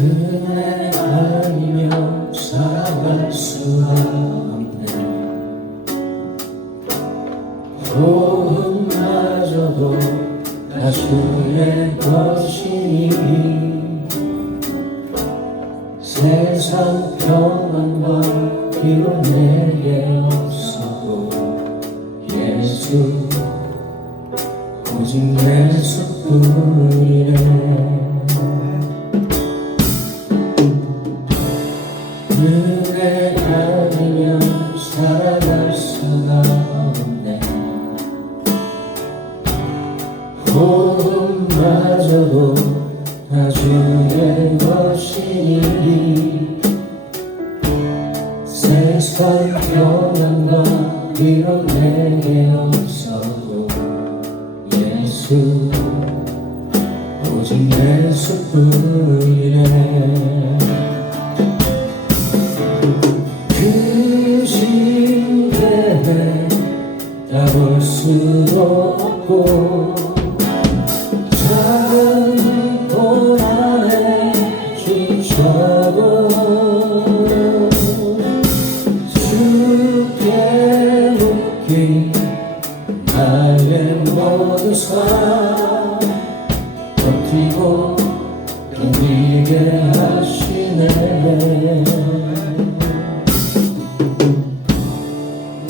은혜 아니면 살아갈 수가 없네. 호흡마저도 다 주의 것이니 세상 평안과 비록 내게 없어도 예수 오직 예수뿐이네. 은혜 아니면 살아갈 수가 없네. 호흡마저도 다 주의 것이니 세상 평안과 비록 내게 없어도 예수 오직 예수뿐이네. 그 신께 다 볼 수도 없고 작은 고난에 지쳐도 주께 묶인 나의 모든 삶 버티고 견디게 하시네.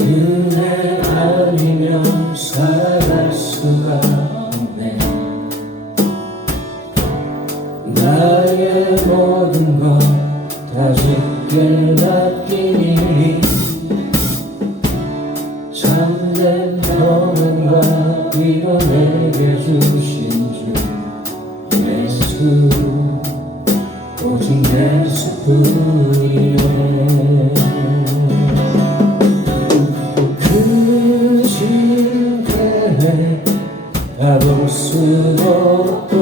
은혜 아니면 살아갈 수가 없네. 나의 모든 것 다 주께 맡기니 참된 평안과 위로 내게 주신 주 예수 오직 예수뿐이네. 그 신께 다 볼 수도 없고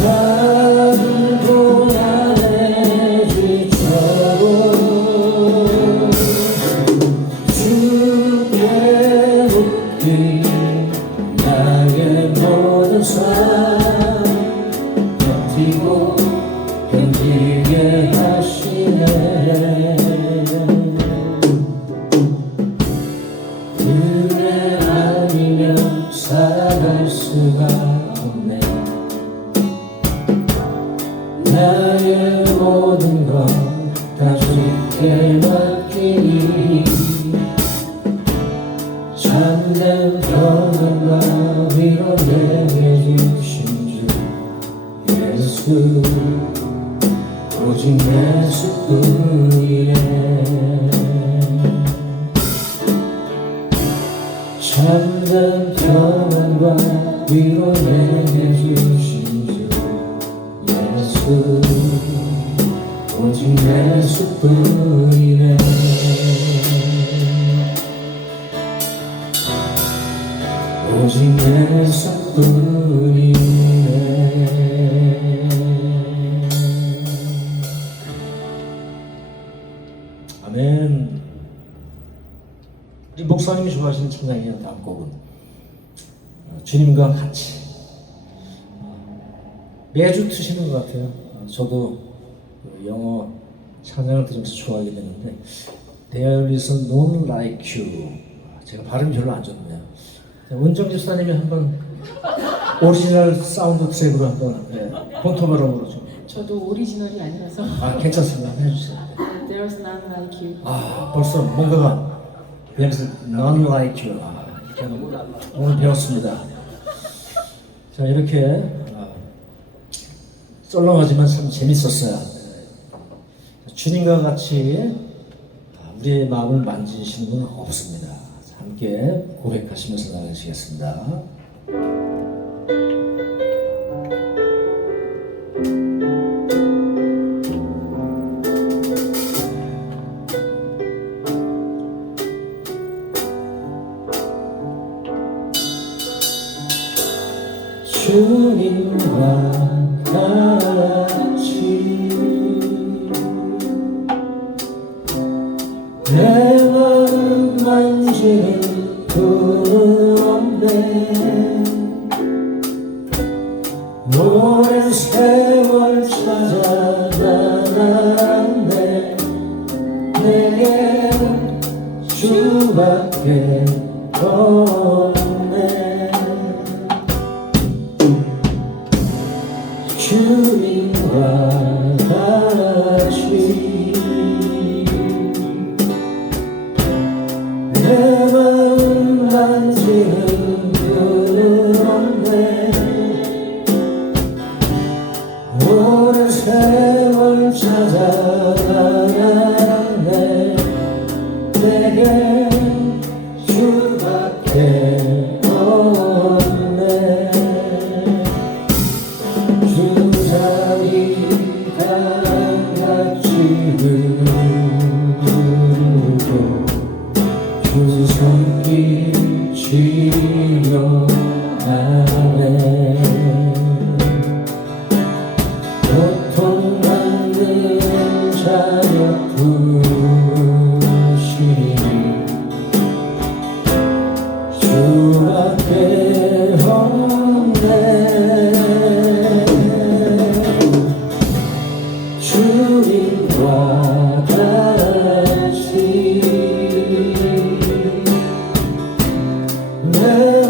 작은 고난에 지쳐도 주께 묶인 나의 모든 삶 버티고 견디게 하시네. 은혜 아니면 살아갈 수가 없네. 나의 모든 것 다 주께 맡기니 참된 평안과 위로 내게 주신 주 예수 오직 예수뿐이네. 참된 평안과 위로 내게 주신 주 예수 오직 예수뿐이네. 오직 예수뿐이네. 아멘. 우리 목사님이 좋아하시는 찬양이에요. 다음 곡은 주님과 같이. 매주 트시는 것 같아요. 저도 영어 찬양을 들으면서 좋아하게 되는데 There is none like you. 제가 발음이 별로 안 좋네요. 은정 집사님이 한번 오리지널 사운드 트랙으로 한번 본토 발음으로 좀. 저도 오리지널이 아니라서. 괜찮습니다. 해주세요. There's none like you. 벌써 뭔가가 There's none like you. 오늘 배웠습니다. 자, 이렇게 썰렁하지만 참 재밌었어요. 주님과 같이 우리의 마음을 만지시는 분 없습니다. 함께 고백하시면서 나가시겠습니다. 주님과 같이 내 마음 만지는 분 없네. 오랜 세월 찾아가네 내게는 주밖에 없네 주님과 같이 내 마음 만지는 분은 없네 오랜 세월 찾아가네 내게 주밖에 없네 주 자리가 같이 흐르고 주 손길 치료하네 고통받는 자여 부르시니 주밖에 없네 주님과 같이 내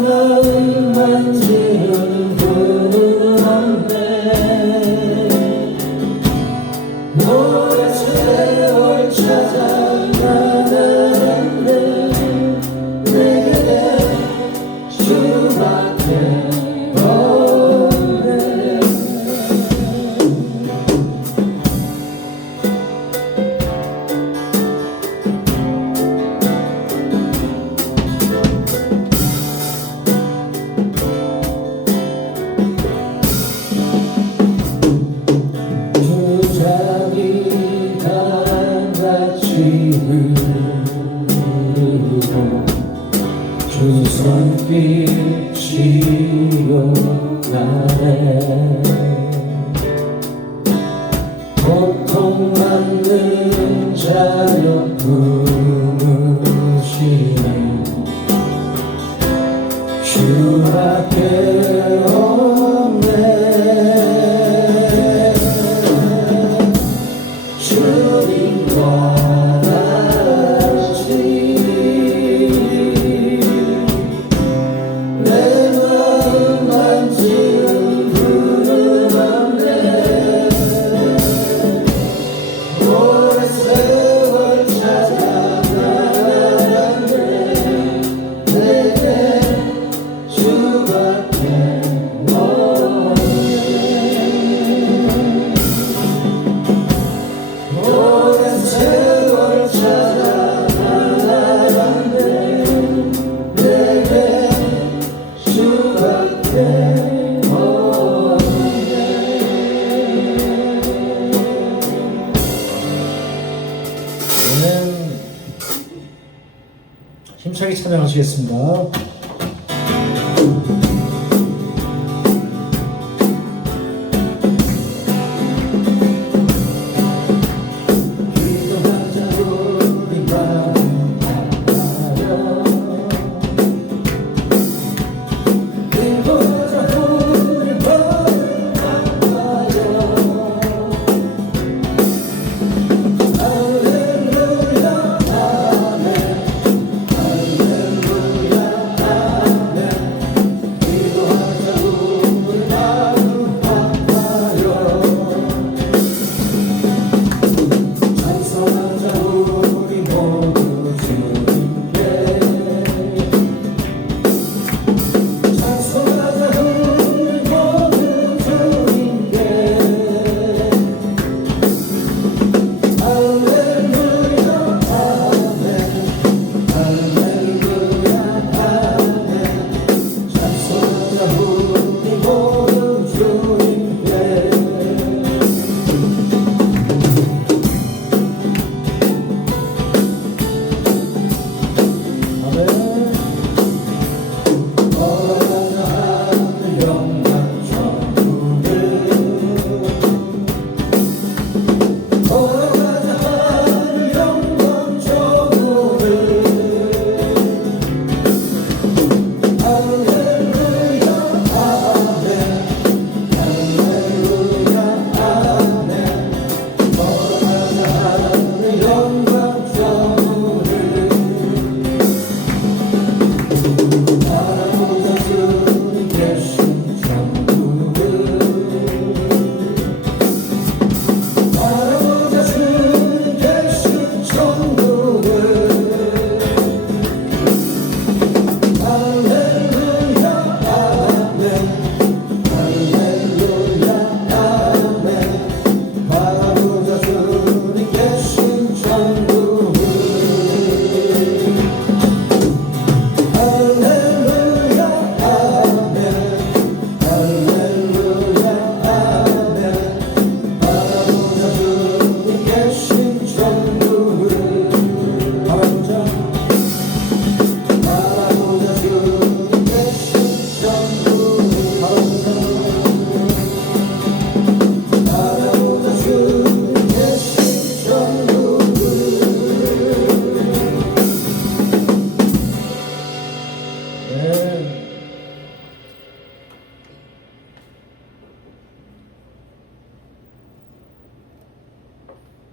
마음 만지는 분은 없네 오랜 세월 찾아가는데 내게 주밖에 없네 주 자리가 같이 흐르고 주 손길 치료하네 고통받는 자여 부르시네 주밖에 없네 주님과 같이 내 마음 만지는 분은 없네 오랜 세월 찾아가는데 내게 주밖에 없네 오랜 세월 찾아가는데 내게 주밖에 없네 힘차게 찬양하시겠습니다.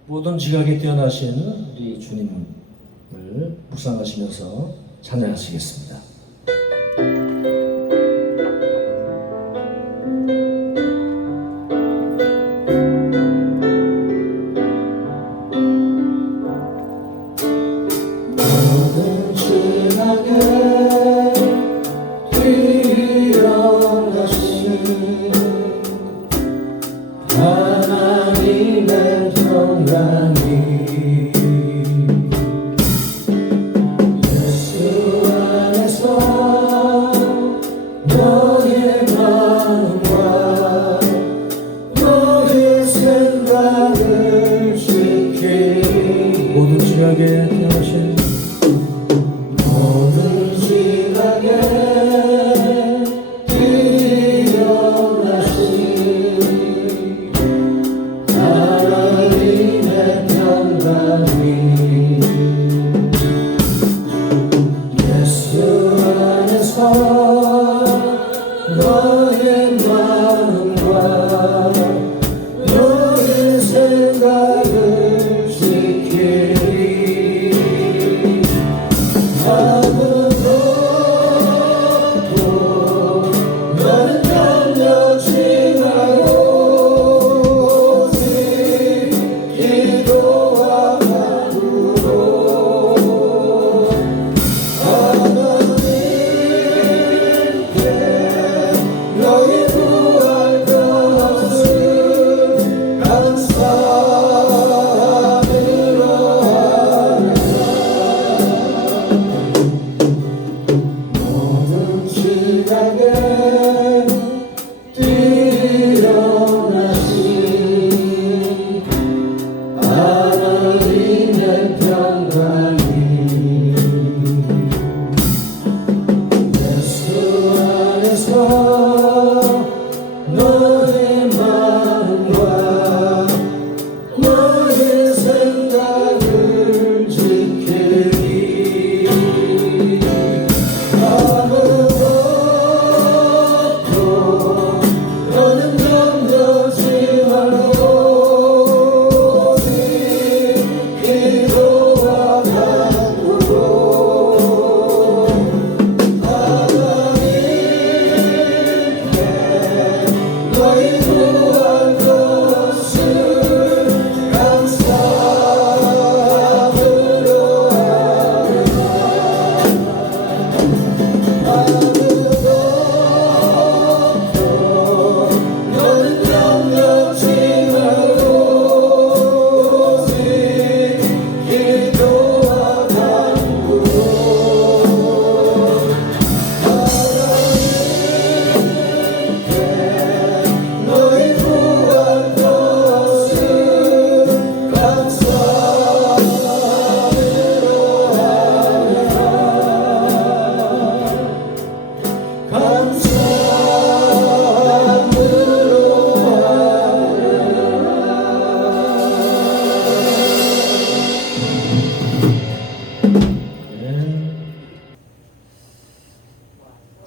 모든 지각에 뛰어나신 우리 주님을 묵상하시면서 찬양하시겠습니다. 모든 지각에 뛰어나신 하나님의 평강이 예수 안에서 너의 마음과 너의 생각을 지키리. 모든 지각에 뛰어나신 모든 지각에 뛰어나신 하나님의 평강이 예수 안에서 너의 마음과 너의 생각을 지키리. 아무도 너는 염려치 말고 오직 기도와 간구로 하나님께 너희 구할 것을 감사함으로 모든 지각에 뛰어나신 하나님의 평강이 예수 안에서 너의 마음과 너의 생각을 지키리. 아무것도 너는 염려치 말고 오직 기도와 간구로 하나님께 너희 구할 것을 감사함으로 너는 염려치 말고 오직 기도와 간구로 하나님께 너희 구할 것을 감사함으로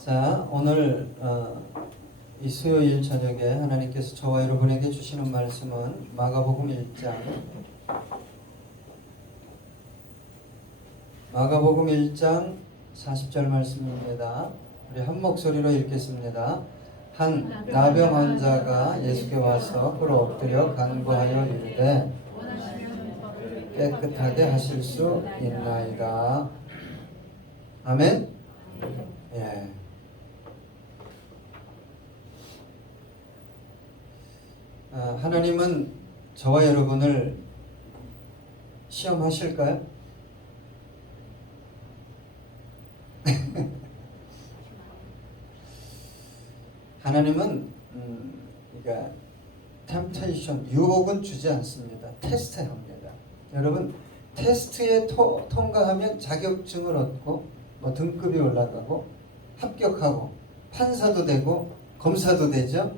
자, 오늘 이 수요일 저녁에 하나님께서 저와 여러분에게 주시는 말씀은 마가복음 1장 40절 말씀입니다. 우리 한 목소리로 읽겠습니다. 한 나병 환자가 예수께 와서 꿇어 엎드려 간구하여 이르되 깨끗하게 하실 수 있나이다. 아멘. 예. 하나님은 저와 여러분을 시험하실까요? 하나님은 그러니까 템테이션, 유혹은 주지 않습니다. 테스트합니다. 여러분, 테스트에 통과하면 자격증을 얻고 뭐 등급이 올라가고 합격하고 판사도 되고 검사도 되죠.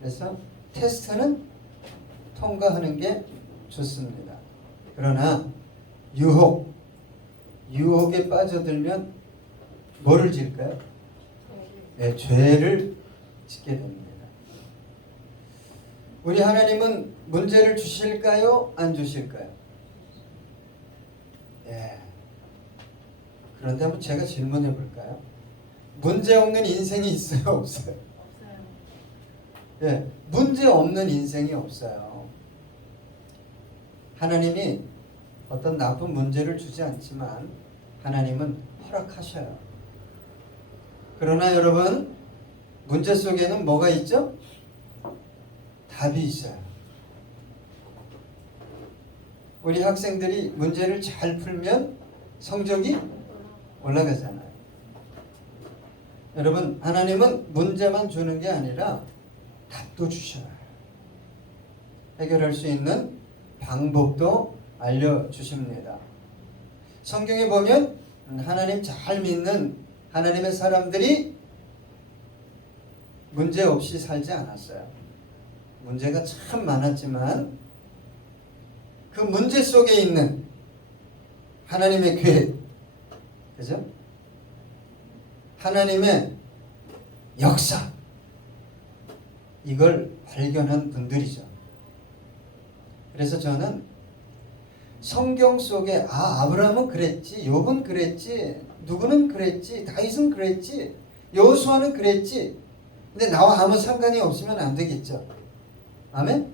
그래서 테스트는 통과하는 게 좋습니다. 그러나 유혹에 빠져들면 뭐를 질까요? 네, 죄를 짓게 됩니다. 우리 하나님은 문제를 주실까요? 안 주실까요? 예. 그런데 한번 제가 질문해 볼까요? 문제 없는 인생이 있어요? 없어요? 예. 문제 없는 인생이 없어요. 하나님이 어떤 나쁜 문제를 주지 않지만 하나님은 허락하셔요. 그러나 여러분, 문제 속에는 뭐가 있죠? 답이 있어요. 우리 학생들이 문제를 잘 풀면 성적이 올라가잖아요. 여러분, 하나님은 문제만 주는 게 아니라 답도 주셔요. 해결할 수 있는 방법도 알려주십니다. 성경에 보면 하나님 잘 믿는 하나님의 사람들이 문제 없이 살지 않았어요. 문제가 참 많았지만 그 문제 속에 있는 하나님의 계획, 그죠? 하나님의 역사, 이걸 발견한 분들이죠. 그래서 저는 성경 속에 아브라함은 그랬지, 욥은 그랬지, 누구는 그랬지, 다윗은 그랬지, 여호수아는 그랬지. 근데 나와 아무 상관이 없으면 안 되겠죠. 아멘?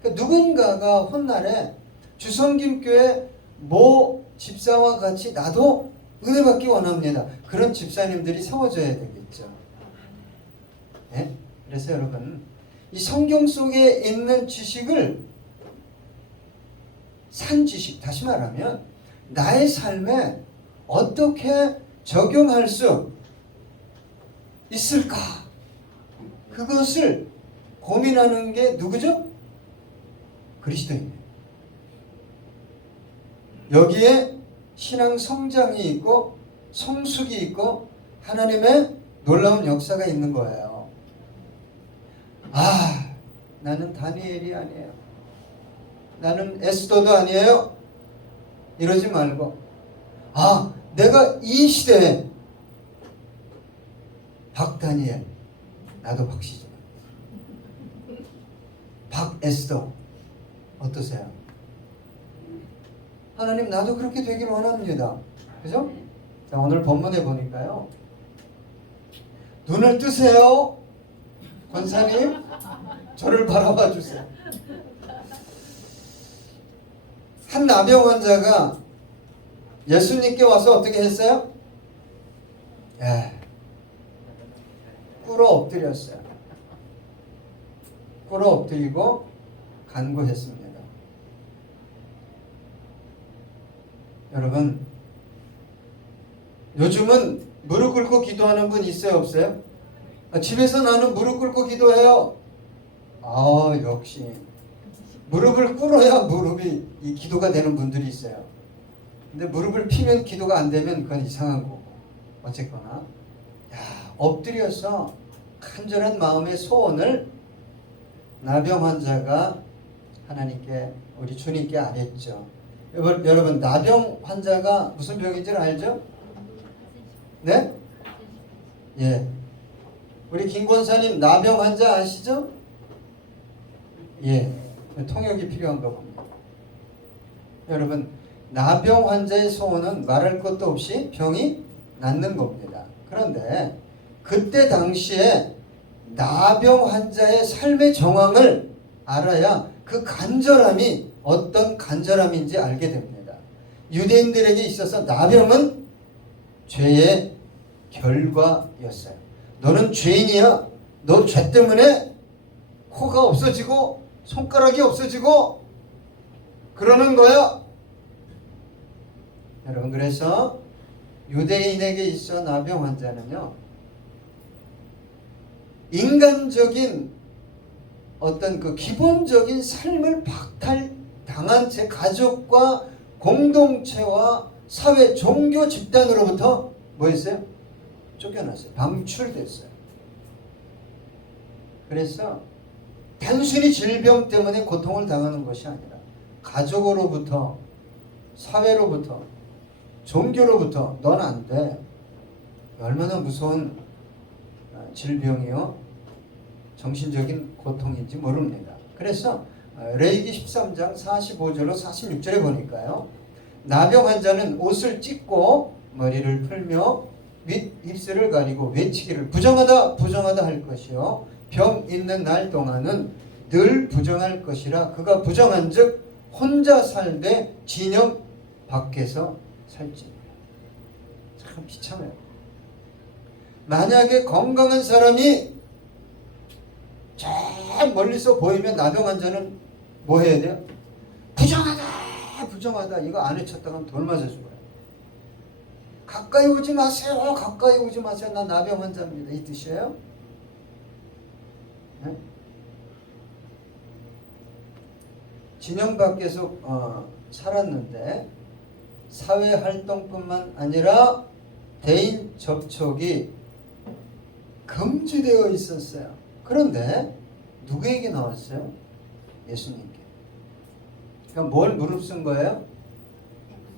그러니까 누군가가 훗날에 주성김교회 모 집사와 같이 나도 은혜 받기 원합니다. 그런 집사님들이 세워져야 되겠죠. 네? 그래서 여러분, 이 성경 속에 있는 지식을 산 지식, 다시 말하면 나의 삶에 어떻게 적용할 수 있을까? 그것을 고민하는 게 누구죠? 그리스도인이에요. 여기에 신앙 성장이 있고 성숙이 있고 하나님의 놀라운 역사가 있는 거예요. 나는 다니엘이 아니에요. 나는 에스더도 아니에요. 이러지 말고 내가 이 시대에 박다니엘, 나도 박씨지만 박에스더 어떠세요? 하나님, 나도 그렇게 되길 원합니다. 그죠? 자, 오늘 본문에 보니까요, 눈을 뜨세요. 권사님, 저를 바라봐 주세요. 한 나병 환자가 예수님께 와서 어떻게 했어요? 꿇어 엎드렸어요. 꿇어 엎드리고 간구했습니다. 여러분, 요즘은 무릎 꿇고 기도하는 분 있어요, 없어요? 집에서 나는 무릎 꿇고 기도해요. 역시 무릎을 꿇어야 무릎이 이 기도가 되는 분들이 있어요. 근데 무릎을 피면 기도가 안 되면 그건 이상한 거고. 어쨌거나 엎드려서 간절한 마음의 소원을 나병 환자가 하나님께, 우리 주님께 아뢰죠. 여러분, 나병 환자가 무슨 병인지 알죠? 네? 예. 우리 김 권사님 나병 환자 아시죠? 예. 통역이 필요한가 봅니다. 여러분, 나병 환자의 소원은 말할 것도 없이 병이 낫는 겁니다. 그런데 그때 당시에 나병 환자의 삶의 정황을 알아야 그 간절함이 어떤 간절함인지 알게 됩니다. 유대인들에게 있어서 나병은 죄의 결과였어요. 너는 죄인이야. 너 죄 때문에 코가 없어지고 손가락이 없어지고 그러는 거야. 여러분, 그래서 유대인에게 있어 나병 환자는요, 인간적인 어떤 그 기본적인 삶을 박탈당한 채 가족과 공동체와 사회, 종교 집단으로부터 뭐 했어요? 쫓겨났어요. 방출됐어요. 그래서 단순히 질병 때문에 고통을 당하는 것이 아니라 가족으로부터, 사회로부터, 종교로부터 넌 안 돼. 얼마나 무서운 질병이요. 정신적인 고통인지 모릅니다. 그래서 레위기 13장 45절로 46절에 보니까요. 나병 환자는 옷을 찢고 머리를 풀며 윗 입술을 가리고 외치기를 부정하다 부정하다 할 것이요 병 있는 날 동안은 늘 부정할 것이라 그가 부정한즉 혼자 살되 진영 밖에서 살지니라. 참 비참해요. 만약에 건강한 사람이 저 멀리서 보이면 나병 환자는 뭐 해야 돼요? 부정하다 부정하다 이거 안 외쳤다가 돌 맞아 죽어요. 가까이 오지 마세요. 가까이 오지 마세요. 나 나병 환자입니다. 이 뜻이에요? 네? 진영 밖에서 살았는데 사회 활동뿐만 아니라 대인 접촉이 금지되어 있었어요. 그런데 누구에게 나왔어요? 예수님께. 그러니까 뭘 무릅쓴 거예요?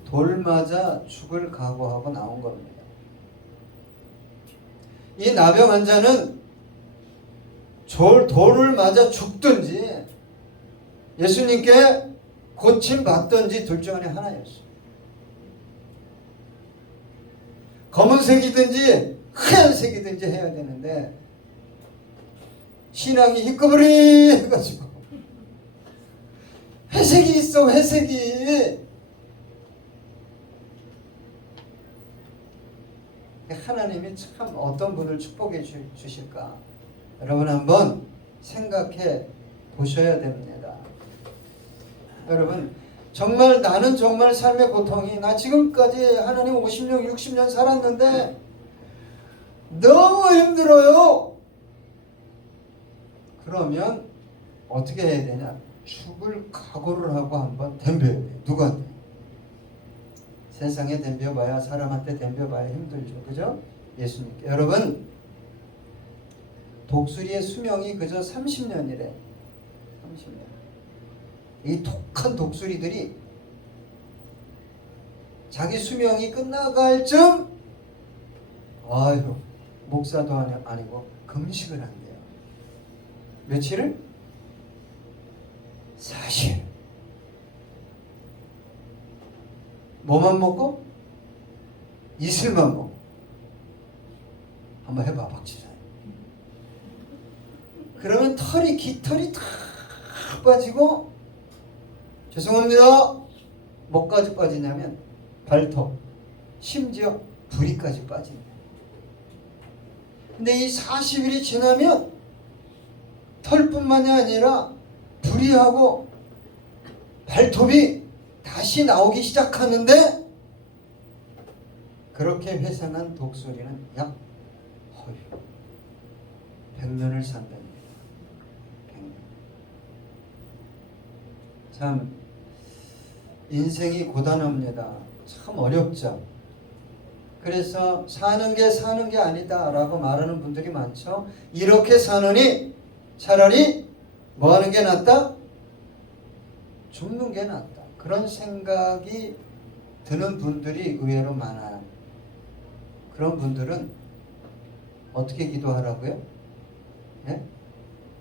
돌 맞아 죽을 각오하고 나온 겁니다. 이 나병 환자는 돌을 맞아 죽든지 예수님께 고침 받든지 둘 중 안에 하나였어요. 검은색이든지 하얀색이든지 해야 되는데 신앙이 희꺼버리 해가지고 회색이 있어. 회색이. 하나님이 참 어떤 분을 축복해 주실까 여러분 한번 생각해 보셔야 됩니다. 여러분 정말 나는 정말 삶의 고통이 나 지금까지 하나님 50년 60년 살았는데 너무 힘들어요. 그러면 어떻게 해야 되냐? 죽을 각오를 하고 한번 덤벼야 돼. 누구한테? 세상에 덤벼봐야 사람한테 덤벼봐야 힘들죠. 그죠? 예수님께. 여러분 독수리의 수명이 그저 30년이래. 30년. 이 독한 독수리들이 자기 수명이 끝나갈 쯤 아유 목사도 아니고 금식을 한대요. 며칠을? 40일. 뭐만 먹고? 이슬만 먹고. 한번 해봐 박지사님. 그러면 깃털이 다 빠지고 죄송합니다. 뭐까지 빠지냐면 발톱 심지어 부리까지 빠집니다. 근데 이 40일이 지나면 털뿐만이 아니라 부리하고 발톱이 다시 나오기 시작하는데 그렇게 회상한 독수리는 약 100년을 산답니다. 100년. 참 인생이 고단합니다. 참 어렵죠. 그래서 사는 게 아니다 라고 말하는 분들이 많죠. 이렇게 사느니 차라리 뭐 하는 게 낫다? 죽는 게 낫다. 그런 생각이 드는 분들이 의외로 많아요. 그런 분들은 어떻게 기도하라고요? 네?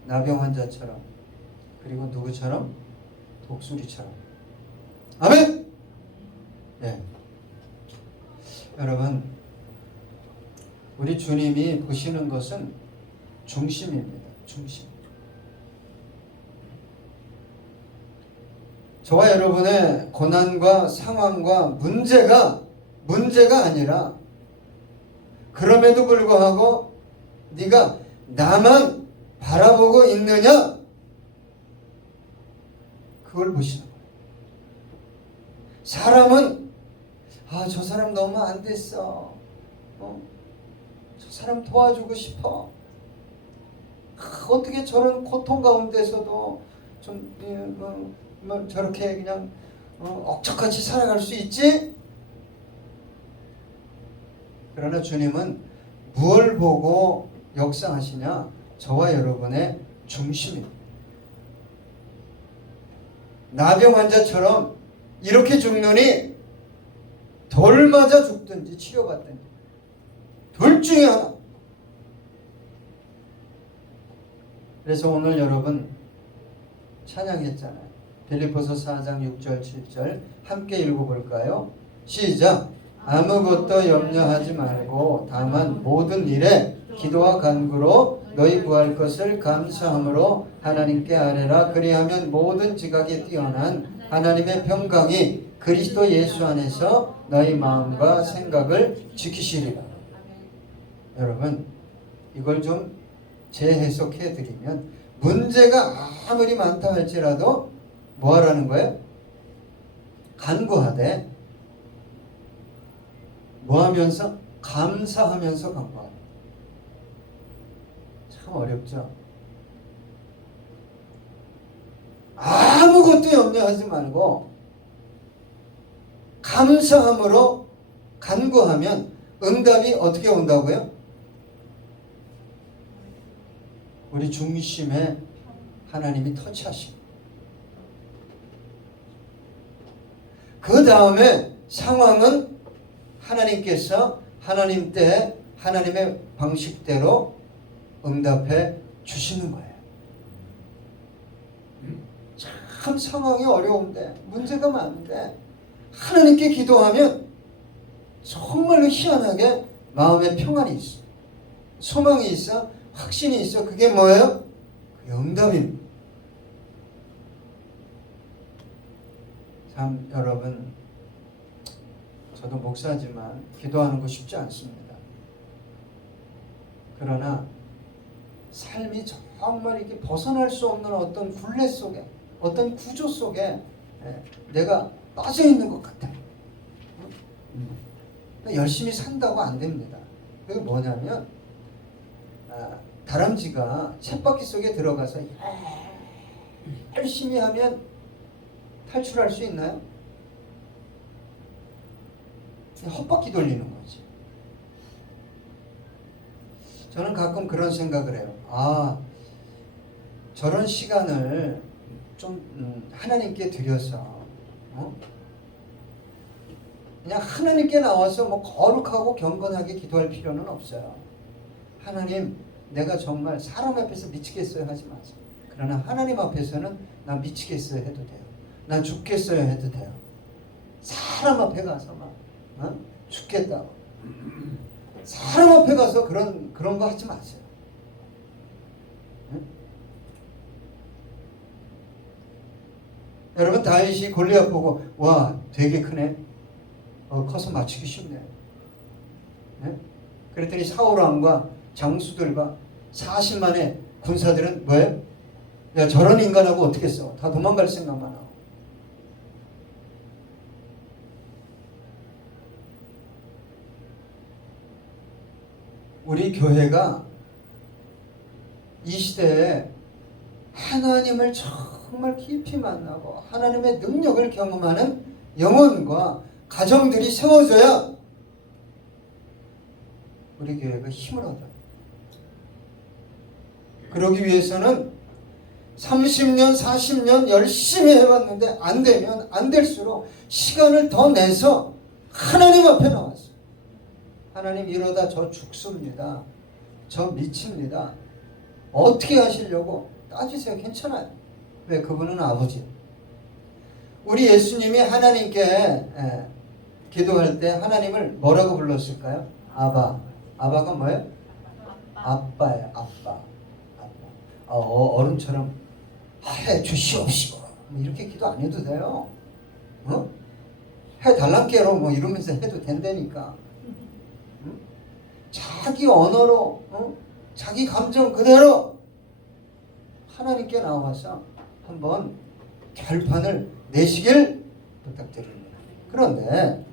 나병 환자처럼 그리고 누구처럼? 독수리처럼. 아멘! 네. 여러분 우리 주님이 보시는 것은 중심입니다. 중심. 저와 여러분의 고난과 상황과 문제가 아니라 그럼에도 불구하고 네가 나만 바라보고 있느냐? 그걸 보시는 거예요. 사람은 저 사람 너무 안 됐어. 저 사람 도와주고 싶어. 어떻게 저런 고통 가운데서도 좀 저렇게 그냥 억척같이 살아갈 수 있지? 그러나 주님은 무엇을 보고 역사하시냐? 저와 여러분의 중심입니다. 나병 환자처럼 이렇게 죽느니 돌 맞아 죽든지 치료받든지 둘 중에 하나. 그래서 오늘 여러분 찬양했잖아요. 빌립보서 4장 6절 7절 함께 읽어볼까요? 시작. 아무것도 염려하지 말고 다만 모든 일에 기도와 간구로 너희 구할 것을 감사함으로 하나님께 아뢰라. 그리하면 모든 지각에 뛰어난 하나님의 평강이 그리스도 예수 안에서 너희 마음과 생각을 지키시리라. 여러분 이걸 좀 재해석해 드리면 문제가 아무리 많다 할지라도 뭐 하라는 거예요? 간구하되 뭐 하면서? 감사하면서 간구하라. 참 어렵죠? 아무것도 염려하지 말고 감사함으로 간구하면 응답이 어떻게 온다고요? 우리 중심에 하나님이 터치하시고 그 다음에 상황은 하나님께서 하나님 때 하나님의 방식대로 응답해 주시는 거예요. 참 상황이 어려운데 문제가 많은데 하나님께 기도하면 정말로 희한하게 마음에 평안이 있어, 소망이 있어, 확신이 있어. 그게 뭐예요? 그게 응답입니다. 참 여러분 저도 목사지만 기도하는 거 쉽지 않습니다. 그러나 삶이 정말 이렇게 벗어날 수 없는 어떤 굴레 속에 어떤 구조 속에 내가 빠져 있는 것 같아요. 열심히 산다고 안 됩니다. 그게 뭐냐면 다람쥐가 쳇바퀴 속에 들어가서 열심히 하면 탈출할 수 있나요? 헛바퀴 돌리는 거지. 저는 가끔 그런 생각을 해요. 저런 시간을 좀 하나님께 드려서 그냥 하나님께 나와서 뭐 거룩하고 경건하게 기도할 필요는 없어요. 하나님, 내가 정말 사람 앞에서 미치겠어요 하지 마세요. 그러나 하나님 앞에서는 나 미치겠어요 해도 돼요. 나 죽겠어요 해도 돼요. 사람 앞에 가서 막 죽겠다고 사람 앞에 가서 그런 거 하지 마세요. 응? 여러분 다윗이 골리앗 보고 와 되게 크네. 커서 맞추기 쉽네. 네? 그랬더니 사울왕과 장수들과 40만의 군사들은 뭐예요? 야 저런 인간하고 어떻게 써? 다 도망갈 생각만 하고. 우리 교회가 이 시대에 하나님을 정말 깊이 만나고 하나님의 능력을 경험하는 영혼과 가정들이 세워져야 우리 교회가 힘을 얻어요. 그러기 위해서는 30년, 40년 열심히 해봤는데 안 되면 안 될수록 시간을 더 내서 하나님 앞에 나왔어요. 하나님 이러다 저 죽습니다. 저 미칩니다. 어떻게 하시려고? 따지세요. 괜찮아요. 왜? 그분은 아버지. 우리 예수님이 하나님께 기도할 때 하나님을 뭐라고 불렀을까요? 아바. 아바가 뭐예요? 아빠예요. 아빠. 어른처럼 해 주시옵시고 이렇게 기도 안 해도 돼요. 해 달란께로 뭐 이러면서 해도 된다니까. 자기 언어로 자기 감정 그대로 하나님께 나와서 한번 결판을 내시길 부탁드립니다. 그런데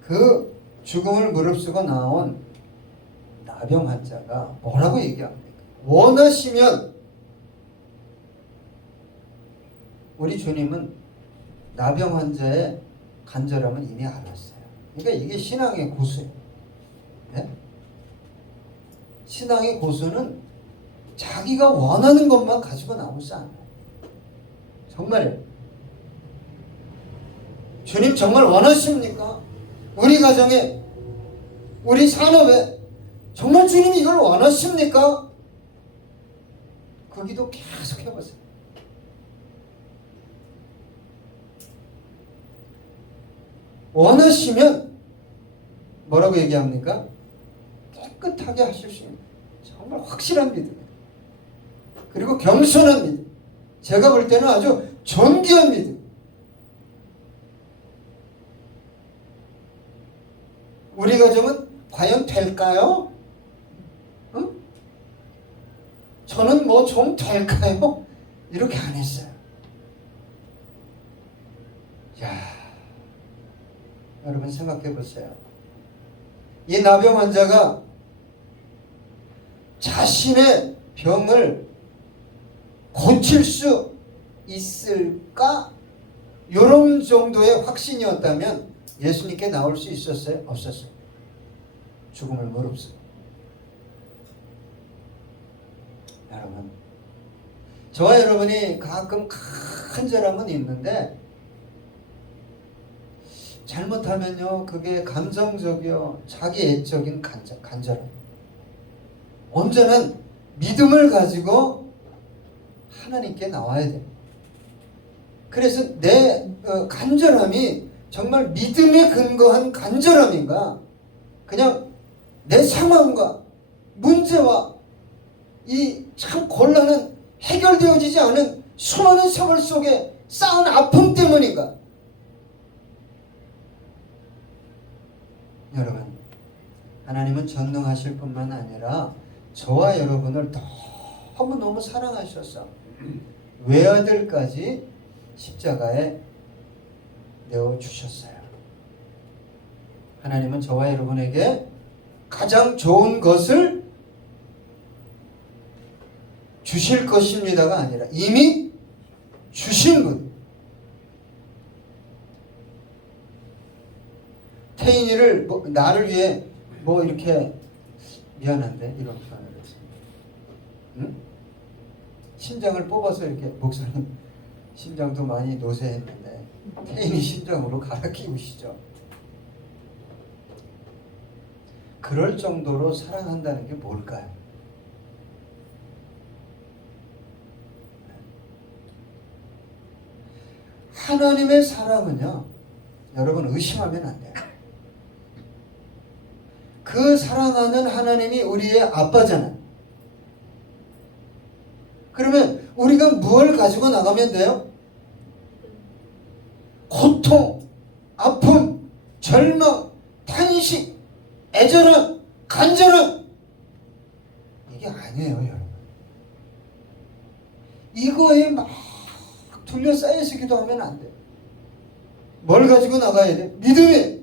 그 죽음을 무릅쓰고 나온 나병 환자가 뭐라고 얘기합니까? 원하시면 우리 주님은 나병 환자의 간절함은 이미 알았어요. 그러니까 이게 신앙의 고수예요. 네? 신앙의 고수는 자기가 원하는 것만 가지고 나오지 않아요. 정말요. 주님 정말 원하십니까? 우리 가정에, 우리 산업에 정말 주님이 이걸 원하십니까? 그 그 기도 계속 해보세요. 원하시면 뭐라고 얘기합니까? 깨끗하게 하실 수 있는 정말 확실한 믿음, 그리고 겸손한 믿음, 제가 볼 때는 아주 존귀한 믿음. 우리 가정은 과연 될까요? 응? 저는 뭐 좀 될까요? 이렇게 안 했어요. 야, 여러분 생각해 보세요. 이 나병 환자가 자신의 병을 고칠 수 있을까? 이런 정도의 확신이었다면 예수님께 나올 수 있었어요? 없었어요? 죽음을 무릅쓰고. 여러분, 저와 여러분이 가끔 간절함은 있는데 잘못하면요 그게 감정적이요 자기 애적인 간절함. 온전한 믿음을 가지고 하나님께 나와야 돼요. 그래서 내 간절함이 정말 믿음에 근거한 간절함인가, 그냥 내 상황과 문제와 이 참 곤란한 해결되어지지 않은 수많은 세월 속에 쌓은 아픔 때문인가. 여러분, 하나님은 전능하실 뿐만 아니라 저와 여러분을 너무너무 사랑하셔서 외아들까지 십자가에 내어주셨어요. 하나님은 저와 여러분에게 가장 좋은 것을 주실 것입니다가 아니라 이미 주신 분. 태인이를 나를 위해 이렇게 미안한데 이런 표현을 했어요. 응? 심장을 뽑아서 이렇게, 목사님 심장도 많이 노쇠했는데 태인이 심장으로 갈아 끼우시죠. 그럴 정도로 사랑한다는 게 뭘까요? 하나님의 사랑은요, 여러분 의심하면 안 돼요. 그 사랑하는 하나님이 우리의 아빠잖아요. 그러면 우리가 무엇을 가지고 나가면 돼요? 고통, 아픔, 절망, 탄식, 애절함, 간절함, 이게 아니에요, 여러분. 이거에 막 둘러싸여서 기도하면 안 돼요. 뭘 가지고 나가야 돼? 믿음이.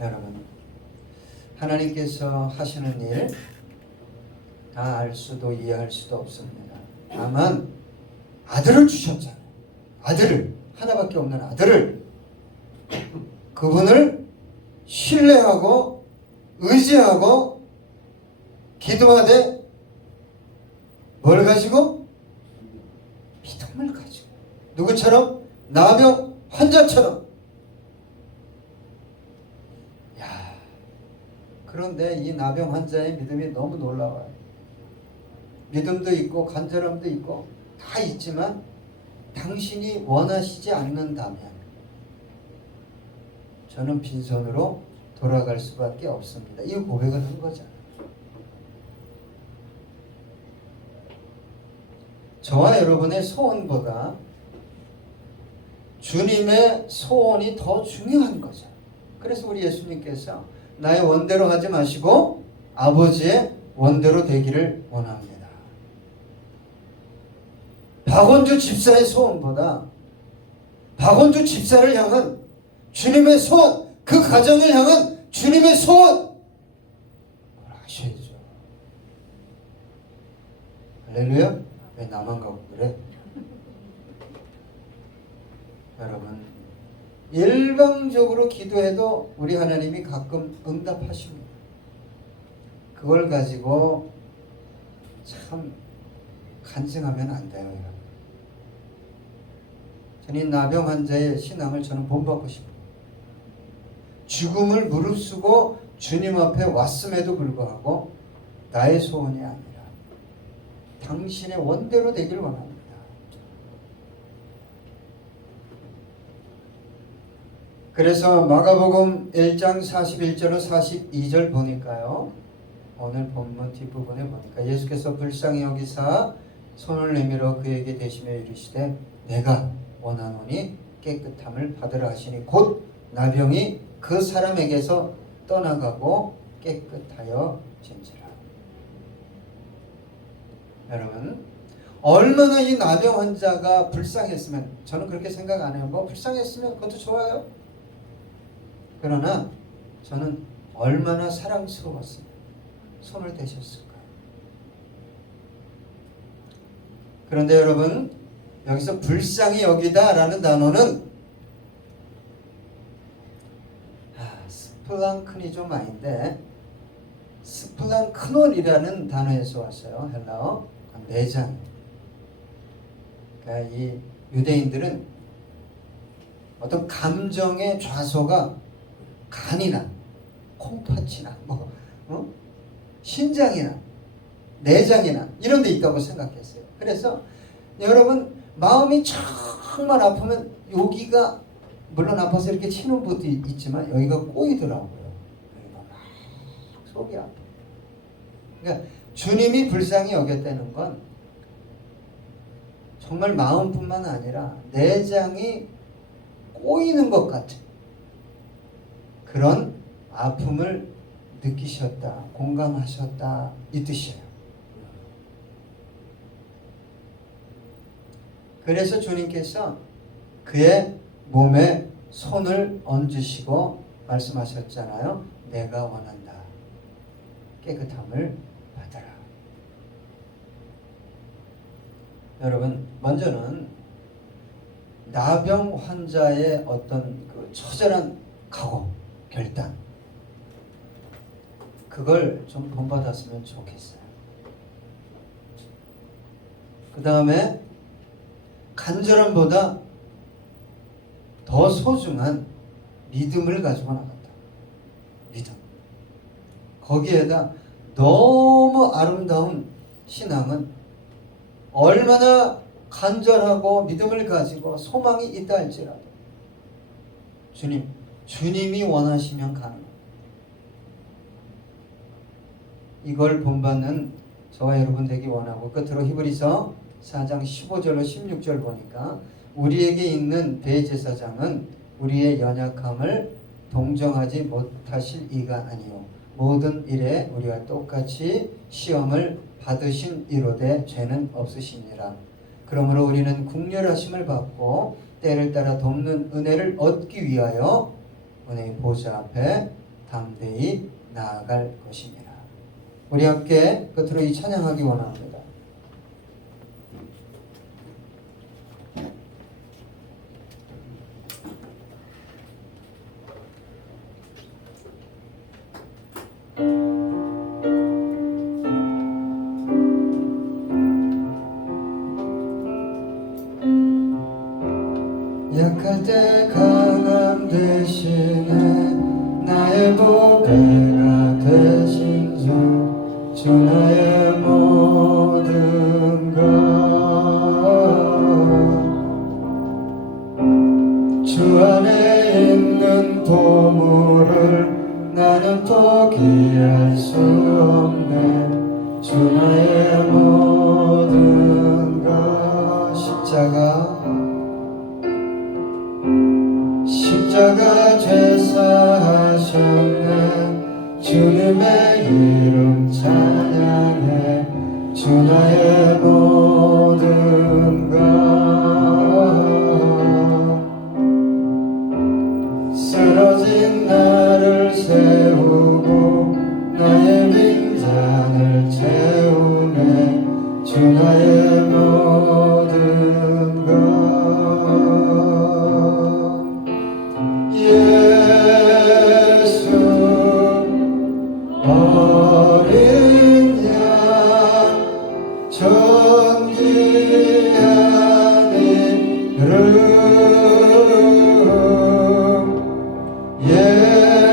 여러분, 하나님께서 하시는 일 다 알 수도 이해할 수도 없습니다. 다만 아들을 주셨잖아요. 아들을, 하나밖에 없는 아들을, 그분을 신뢰하고 의지하고 기도하되 뭘 가지고? 믿음을 가지고. 누구처럼? 나병 환자처럼. 야, 그런데 이 나병 환자의 믿음이 너무 놀라워요. 믿음도 있고 간절함도 있고 다 있지만 당신이 원하시지 않는다면 저는 빈손으로 돌아갈 수밖에 없습니다. 이 고백을 한 거잖아요. 저와 여러분의 소원보다 주님의 소원이 더 중요한 거죠. 그래서 우리 예수님께서 나의 원대로 하지 마시고 아버지의 원대로 되기를 원합니다. 박원주 집사의 소원보다 박원주 집사를 향한 주님의 소원, 그 가정을 향한 주님의 소원 하셔야죠. 할렐루야. 왜 나만 가고 그래? 여러분, 일방적으로 기도해도 우리 하나님이 가끔 응답하십니다. 그걸 가지고 참 간증하면 안 돼요. 여러분. 저는 나병 환자의 신앙을 저는 본받고 싶어요. 죽음을 무릅쓰고 주님 앞에 왔음에도 불구하고 나의 소원이 아니라 당신의 원대로 되길 원합니다. 그래서 마가복음 1장 41절로 42절 보니까요. 오늘 본문 뒷부분에 보니까 예수께서 불쌍히 여기사 손을 내밀어 그에게 대시며 이르시되 내가 원하노니 깨끗함을 받으라 하시니 곧 나병이 그 사람에게서 떠나가고 깨끗하여 진지라. 여러분 얼마나 이 나병 환자가 불쌍했으면, 저는 그렇게 생각 안 해요. 뭐 불쌍했으면 그것도 좋아요. 그러나 저는 얼마나 사랑스러웠으면 손을 대셨을까요? 그런데 여러분 여기서 불쌍히 여기다 라는 단어는 스플랑크니 좀 아닌데 스플랑크논이라는 단어에서 왔어요. 헬라어 내장. 그러니까 이 유대인들은 어떤 감정의 좌소가 간이나 콩팥이나 신장이나 내장이나 이런 데 있다고 생각했어요. 그래서 여러분 마음이 정말 아프면 여기가 물론 아파서 이렇게 치는 분도 있지만 여기가 꼬이더라고요. 여기가 막 속이 아파. 그러니까 주님이 불쌍히 여겼다는 건 정말 마음뿐만 아니라 내장이 꼬이는 것 같은 그런 아픔을 느끼셨다, 공감하셨다 이 뜻이에요. 그래서 주님께서 그의 몸에 손을 얹으시고 말씀하셨잖아요. 내가 원한다. 깨끗함을 받아라. 여러분, 먼저는 나병 환자의 어떤 그 처절한 각오, 결단, 그걸 좀 본받았으면 좋겠어요. 그 다음에 간절함보다 더 소중한 믿음을 가지고 나갔다. 믿음. 거기에다 너무 아름다운 신앙은 얼마나 간절하고 믿음을 가지고 소망이 있다 할지라도 주님이 원하시면 가능합니다. 이걸 본받는 저와 여러분 되기 원하고, 끝으로 히브리서 4장 15절로 16절 보니까 우리에게 있는 대제사장은 우리의 연약함을 동정하지 못하실 이가 아니요 모든 일에 우리와 똑같이 시험을 받으신 이로되 죄는 없으시니라. 그러므로 우리는 국률하심을 받고 때를 따라 돕는 은혜를 얻기 위하여 은혜의 보좌 앞에 담대히 나아갈 것이니라. 우리 함께 끝으로 이 찬양하기 원합니다. 약할 때 강함 대신에 나의 보배가 되신 주 나의 모든 것 주 안에 있는 보물을 나는 포기할 수 없네. 주 나의 모든 것 십자가 죄사하셨네. 주님의 이름 찬양해. 주 나의 모든 것 쓰러진 나를 세우고 나의 빈잔을 채우네. 주 나의 모든 것 예수 어린 양 존귀한 이름 예수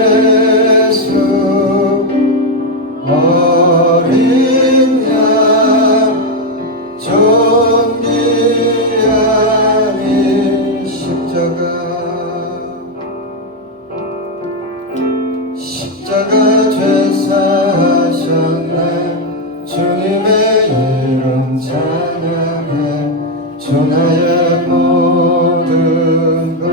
십자가 죄 사하셨네 주님의 이름 찬양해 주 나의 모든 것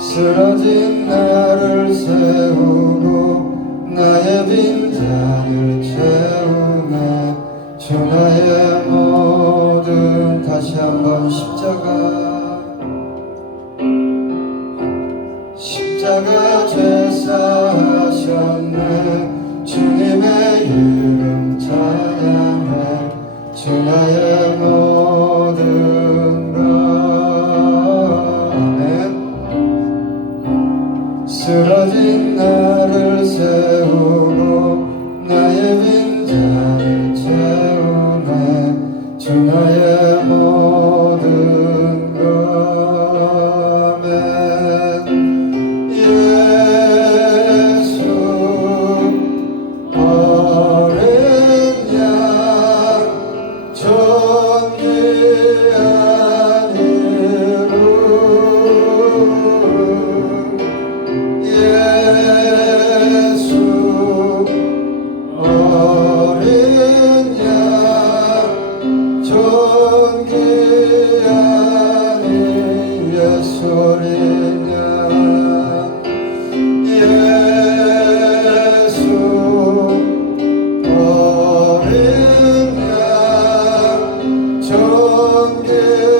쓰러진 나를 세우고 나의 빈잔을 채우네 주 나의 모든 다시 한번 십자가 죄 사하셨네 주님의 이름 찬양해 주 나의 모든 것 아멘. 쓰러진 나를 세우고 나의 빈잔을 채우네 주 나의 모든 것 아멘. 예수 어린 양 존귀한 이름 예수 어린 양 존귀한 이 예수 어린 양 예수 어린 양 존귀한